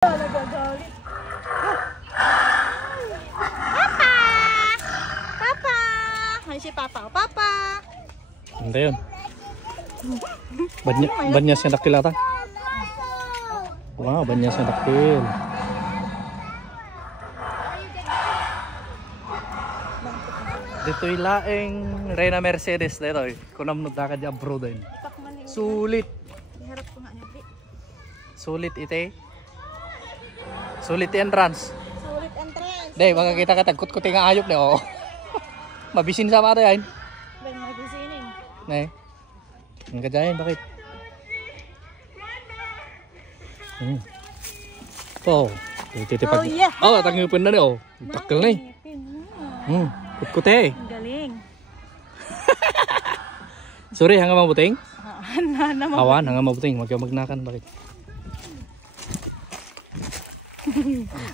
Nagagalit. Papa! Papa! Ay si Papa. O Papa! Hindi yun. Banya siya nakil ata. Wow, banya siya nakil. Dito'y laing Reyna Mercedes dito. Kunam na ka di abroad din. Sulit. Iharap ko nga niya. Sulit ite. Sulit entrance. Sulit entrance. Day, makakita ka tagkut-kuti nga ayop na oh. Mabisin sa mata yan. Ben magisinin. Nay. Ang kadyayan, bakit? Oh, titipag. Oh, yeah. Oh, tangipin na niyo. Takil na eh. Kut-kuti. Galing. Sorry, hanga mabuting? Naman. Awan, hanga mabuting. Magnakan, bakit?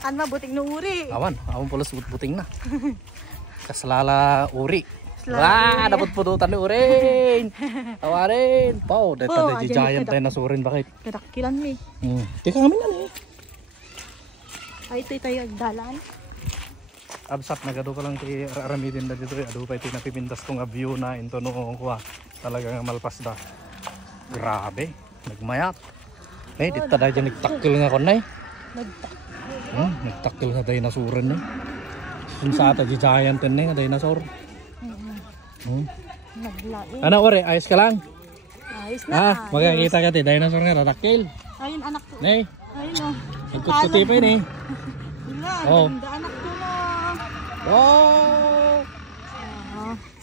An mabuting nuri. Awan pulos buting na. Kaslala uri. Wah, dapat pututan ni urin. Awarin. Pau, dito di giant tayo nasurin, bakit? Kadakilan mi. Tika kami na ni. Ay, ito'y tayo agdalan. Absat na gado ka lang ti aramidin na dito. Ado pa iti napipintas kong view na into noong kuha. Talagang malpas da. Grabe. Nagmayat. Eh, dito tayo dyan nagtakil nga ko na eh. Nagtakil nga tayo nasurin eh. Kung sa ata di giant na nga dinosaur. Naglain. Ano ore, ayos ka lang? Ayos na. Magkakita ka ti dinosaur nga tatakil. Ayun anak ko. Nay. Ayun o. Nagkutkuti pa yun eh. Oh. Ganda anak ko na. Oh!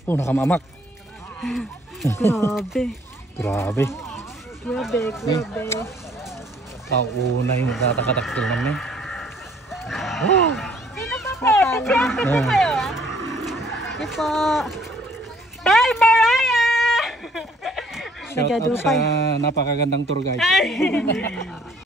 Oh, nakamamak. Grabe. Grabe. Grabe. Kauna yung tatakatakil namin. Oh! Sino pa po? Pati po kayo ah? Ito po. Bye, Mariah! Shout out sa napakagandang tour guide.